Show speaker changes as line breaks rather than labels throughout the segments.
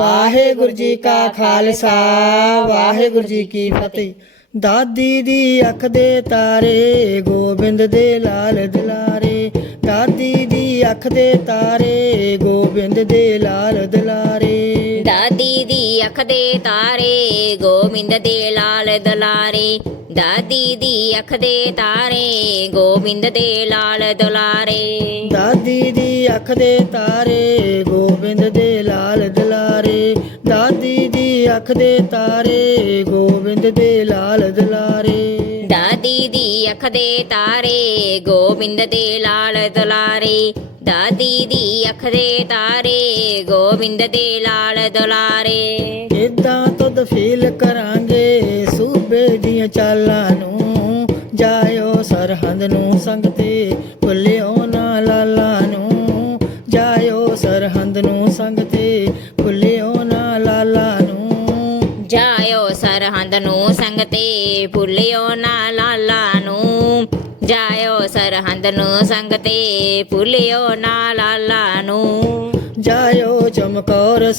ਵਾਹਿਗੁਰੂ ਜੀ ਕਾ ਖਾਲਸਾ ਵਾਹਿਗੁਰੂ ਜੀ ਕੀ ਫਤਿਹ। ਦਾਦੀ ਦੀ ਅੱਖ ਦੇ ਤਾਰੇ ਗੋਬਿੰਦ ਦੇ ਲਾਲ ਦੁਲਾਰੇ। ਦਾਦੀ ਦੀ ਅੱਖ ਦੇ ਤਾਰੇ ਗੋਬਿੰਦ ਦੇ ਲਾਲ ਦੁਲਾਰੇ।
ਦਾਦੀ ਦੀ ਅੱਖ ਦੇ ਤਾਰੇ ਗੋਬਿੰਦ ਦੇ ਲਾਲ ਦਲਾਰੇ। ਦਾਦੀ ਦੀ ਅੱਖ ਦੇ ਤਾਰੇ ਗੋਬਿੰਦ ਦੇ ਲਾਲ ਦੁਲਾਰੇ।
ਦਾਦੀ ਦੀ ਅੱਖ ਦੇ ਤਾਰੇ ਗੋਬਿੰਦ ਦੇ ਲਾਲ ਦੁਲਾਰੇ। ਦਾਦੀ ਦੀ ਅੱਖ ਦੇ ਤਾਰੇ ਗੋਬਿੰਦ ਦੇ ਲਾਲ ਦੁਲਾਰੇ।
ਦਾਦੀ ਦੀ ਅੱਖ ਦੇ ਤਾਰੇ ਗੋਬਿੰਦ ਦੇ ਲਾਲ ਦੁਲਾਰੇ। ਦਾਦੀ ਦੀ ਅੱਖ ਦੇ ਤਾਰੇ ਗੋਬਿੰਦ ਦੇ ਲਾਲ ਦੁਲਾਰੇ।
ਇਦਾਂ ਤੁਧ ਫੀਲ ਕਰਾਂਗੇ ਸੂਬੇ ਦੀਆਂ ਚਾਲਾਂ ਨੂੰ। ਜਾਇਓ ਸਰਹੰਦ ਨੂੰ ਸੰਗ ਤੇ ਭੁੱਲਿਓ ਸਰਹੰਦ ਨੂੰ ਸੰਗ ਤੇ ਭੁੱਲਿਓ ਨਾ ਲਾਲਾ ਨੂੰ
ਜਾਇਓ ਸਰਹੰਦ ਨੂੰ ਸੰਗ ਤੇ ਭੁੱਲਿਓ ਨਾ ਲਾਲਾ ਨੂੰ ਜਾਇਓ
ਚਮਕੌਰ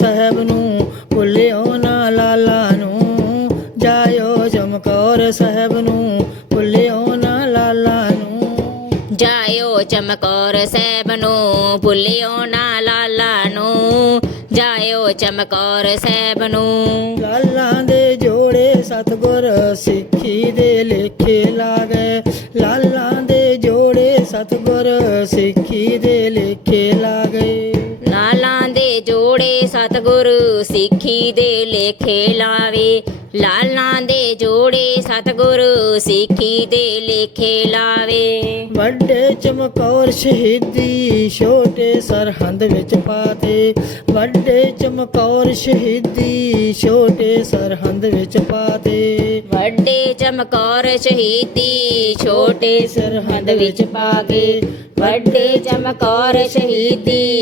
ਸਾਹਿਬ ਨੂੰ ਭੁੱਲਿਓ ਨਾ ਲਾਲਾ ਨੂੰ ਜਾਇਓ ਚਮਕੌਰ ਸਾਹਿਬ ਨੂੰ। ਗੱਲਾਂ ਦੇ ਜੋੜੇ ਸਤਗੁਰ ਸਿੱਖੀ ਦੇ ਲੇਖੇ ਸਿੱਖੀ ਦੇ ਲੇਖੇ
ਲਾਵੇ। ਲਾਲਾਂ ਦੇ ਜੋੜੇ ਸਤਿਗੁਰੂ ਸਿੱਖੀ ਦੇ ਲੇਖੇ ਲਾਵੇ।
ਵੱਡੇ ਚਮਕੌਰ ਸ਼ਹੀਦੀ ਛੋਟੇ ਸਰਹੰਦ ਵਿੱਚ ਪਾਤੇ। ਵੱਡੇ ਚਮਕੌਰ ਸ਼ਹੀਦੀ ਛੋਟੇ ਸਰਹੰਦ ਵਿੱਚ ਪਾਤੇ।
ਵੱਡੇ ਚਮਕੌਰ ਸ਼ਹੀਦੀ ਛੋਟੇ ਸਰਹੰਦ ਵਿੱਚ ਪਾ ਕੇ ਵੱਡੇ ਚਮਕੌਰ ਸ਼ਹੀਦੀ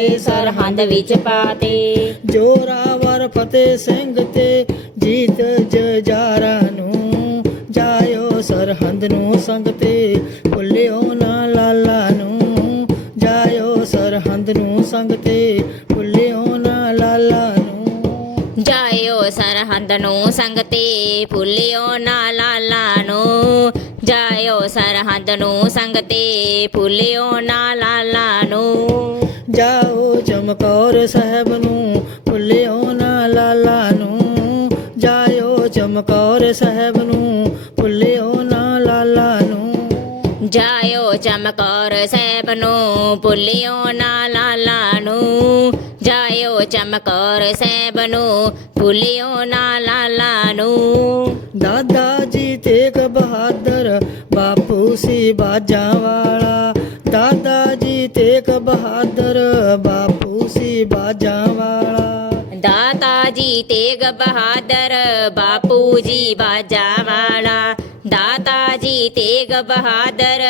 ਛੋਟੇ ਸਰਹੰਦ ਵਿੱਚ ਪਾ ਤੇ।
ਜੋਰਾਵਰ ਫਤਿਹ ਸਿੰਘ ਤੇ ਜੀਤ ਜਜਾਰਾ ਨੂੰ ਜਾਇਓ ਸਰਹੰਦ ਨੂੰ ਸੰਗ ਤੇ ਭੁੱਲਿਓ ਨਾ ਲਾਲਾ ਨੂੰ ਜਾਇਓ ਸਰਹੰਦ ਨੂੰ ਸੰਗ ਤੇ ਭੁੱਲਿਓ ਨਾ ਲਾਲਾ ਨੂੰ।
ਜਾਇਓ ਸਰਹੰਦ ਨੂੰ ਸੰਗ ਤੇ ਭੁੱਲਿਓ ਨਾ ਲਾਲਾ ਨੂੰ ਜਾਇਓ ਸਰਹੰਦ ਨੂੰ ਸੰਗ ਤੇ ਭੁੱਲਿਓ ਨਾ ਲਾਲਾ ਨੂੰ।
ਜਾਓ ਚਮਕੌਰ ਸਾਹਿਬ ਨੂੰ ਭੁੱਲਿਓ ਨਾ ਲਾਲਾ ਨੂੰ। ਜਾਇਓ ਚਮਕੌਰ ਸਾਹਿਬ ਨੂੰ ਭੁੱਲਿਓ ਨਾ ਲਾਲਾ ਨੂੰ।
ਜਾਇਓ ਚਮਕੌਰ ਸਾਹਿਬ ਨੂੰ ਭੁੱਲਿਓ ਨਾ ਲਾਲਾ ਨੂੰ। ਜਾਇਓ ਚਮਕੌਰ ਸਾਹਿਬ ਨੂੰ ਭੁੱਲਿਓ ਨਾ ਲਾਲਾ ਨੂੰ।
ਦਾਦਾ ਜੀ ਤੇਗ ਬਹਾਦਰ ਬਾਪੂ ਸੀ ਬਾਜਾਂ ਵਾਲਾ। ਦਾਦਾ ਜੀ ਤੇਗ ਬਹਾਦਰ ਬਾਪੂ ਸੀ ਬਾਜਾਂ ਵਾਲਾ।
ਦਾਤਾ ਜੀ ਤੇਗ ਬਹਾਦਰ ਬਾਪੂ ਜੀ ਬਾਜਾ ਵਾਲਾ। ਦਾਤਾ ਜੀ ਤੇਗ ਬਹਾਦਰ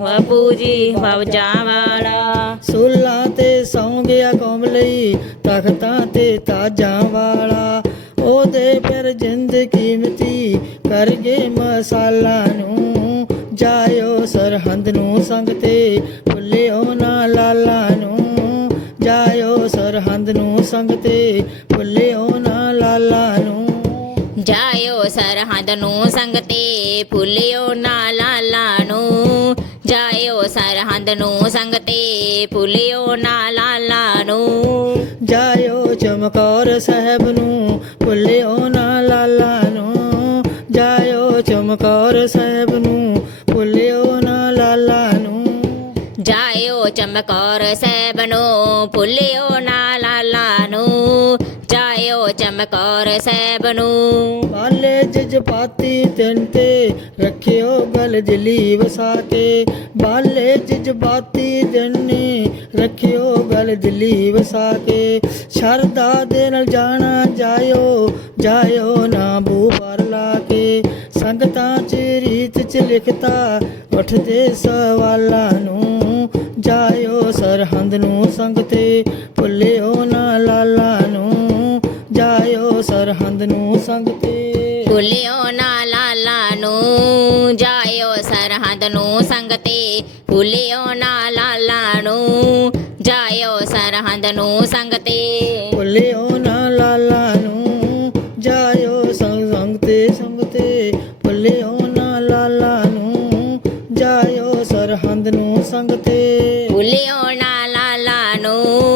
ਬਾਪੂ ਜੀ ਬਾਜਾ ਵਾਲਾ।
ਸੁੱਲਾਂ ਤੇ ਸੌਂ ਗਿਆ ਕੌਮ ਲਈ ਤਖਤਾਂ ਤੇ ਤਾਜਾਂ ਵਾਲਾ। ਉਹਦੇ ਪਰ ਜਿੰਦ ਕੀਮਤੀ ਕਰ ਗਏ ਮਸਾਲਾ ਨੂੰ। ਜਾਇਓ ਸਰਹੰਦ ਨੂੰ ਸੰਗ ਤੇ ਭੁੱਲਿਓ ਨਾ ਲਾਲਾ ਨੂੰ। ਜਾਇਓ ਸਰਹੰਦ ਨੂੰ ਸੰਗ ਤੇ ਭੁੱਲਿਓ ਨਾ ਲਾਲਾ ਨੂੰ।
ਜਾਇਓ ਸਰਹੰਦ ਨੂੰ ਸੰਗ ਤੇ ਭੁੱਲਿਓ ਨਾ ਲਾਲਾ ਨੂੰ। ਜਾਇਓ ਸਰਹੰਦ ਨੂੰ ਸੰਗ ਤੇ ਭੁੱਲਿਓ ਨਾ ਲਾਲਾ ਨੂੰ।
ਜਾਇਓ ਚਮਕੌਰ ਸਾਹਿਬ ਨੂੰ ਭੁੱਲਿਓ ਨਾ ਲਾਲਾ ਨੂੰ। ਜਾਇਓ ਚਮਕੌਰ ਸਾਹਿਬ ਨੂੰ ਭੁੱਲਿਓ ਨਾ ਲਾਲਾ ਨੂੰ।
ਜਾਇਓ ਚਮਕੌਰ ਸਾਹਿਬ ਨੂੰ ਭੁੱਲਿਓ ਨਾ ਲਾਲਾ ਨੂੰ। ਜਾਇਓ ਚਮਕੌਰ ਸਾਹਿਬ ਨੂੰ।
ਬਾਲੇ ਜਜਪਾਤੀ ਤਿੰਨ ਤੇ, ਰੱਖਿਓ ਗਲ ਦਿਲੀ ਵਸਾ ਕੇ ਬਾਲੇ ਜਜਪਾਤੀ ਦਿਨੇ ਰੱਖਿਓ ਗਲ ਦਿਲੀ ਵਸਾ ਕੇ ਸ਼ਰਦਾ ਦੇ ਨਾਲ ਜਾਣਾ ਜਾਇਓ ਜਾਇਓ ਨਾ ਬੂ ਲਾ ਕੇ ਸੰਗਤਾਂ ਚ ਰੀਤ ਚ ਲਿਖਤਾ, ਉੱਠਦੇ ਸਵਾਲਾਂ ਨੂੰ ਜਾਇਓ ਸਰਹੰਦ ਨੂੰ ਸੰਗ ਭੁੱਲਿਓ ਨਾ ਲਾਲਾ ਜਾਇਓ ਸਰਹੰਦ ਨੂੰ ਸੰਗ ਤੇ।
ਭੁੱਲਿਓ ਨਾ ਲਾਲਾ ਨੂੰ ਜਾਇਓ ਸਰਹੰਦ ਨੂੰ ਸੰਗ ਤੇ। ਭੁੱਲਿਓ ਨਾ ਲਾਲਾ ਨੂੰ ਜਾਇਓ ਸਰਹੰਦ ਨੂੰ ਸੰਗ ਤੇ।
ਭੁੱਲਿਓ ਨਾ ਲਾਲਾ ਨੂੰ ਜਾਇਓ ਸੰਗ ਸੰਗ ਤੇ ਸੰਗ ਤੇ। ਭੁੱਲਿਓ ਨਾ ਲਾਲਾ ਨੂੰ ਜਾਇਓ ਸਰਹੰਦ ਨੂੰ ਸੰਗ ਤੇ।
ਭੁੱਲਿਓ ਨਾ ਲਾਲਾ ਨੂੰ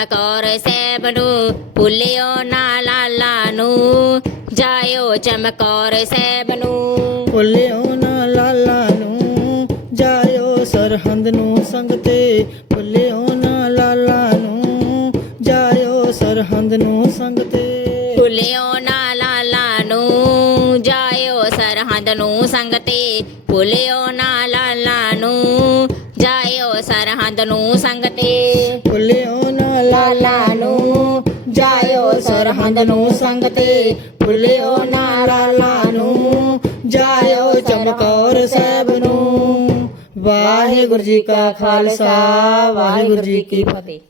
ਚਮਕੌਰ ਸਾਹਿਬ ਨੂੰ ਭੁੱਲਿਓ ਨਾ ਲਾਲਾ ਨੂੰ ਜਾਇਓ ਚਮਕੌਰ ਸਾਹਿਬ ਨੂੰ
ਭੁੱਲਿਓ ਨਾ ਲਾਲਾ ਨੂੰ ਜਾਇਓ
ਸਰਹੰਦ ਨੂੰ ਸੰਗ ਤੇ ਭੁੱਲਿਓ ਨਾ ਲਾਲਾ ਨੂੰ ਜਾਇਓ ਸਰਹੰਦ ਨੂੰ ਸੰਗ ਤੇ
ਭੁੱਲਿਓ ਨਾ ਲਾਲਾ ਨੂੰ ਜਾਇਓ ਸਰਹੰਦ ਨੂੰ ਸੰਗ ਤੇ ਭੁੱਲਿਓ ਨਾ ਲਾਲਾ ਨੂੰ ਜਾਇਓ ਸਰਹੰਦ ਨੂੰ ਸੰਗ ਤੇ
ਭੁੱਲਿਓ ਜਾਇਓ ਸਰਹੰਦ ਨੂੰ ਸੰਗ ਤੇ ਭੁੱਲਿਓ ਨਾ ਲਾਲਾ ਜਾਇਓ ਚਮਕੌਰ ਸਾਹਿਬ ਨੂੰ ਵਾਹਿਗੁਰੂ ਜੀ ਕਾ ਖਾਲਸਾ, ਵਾਹਿਗੁਰੂ ਜੀ ਕੀ ਫਤਿਹ।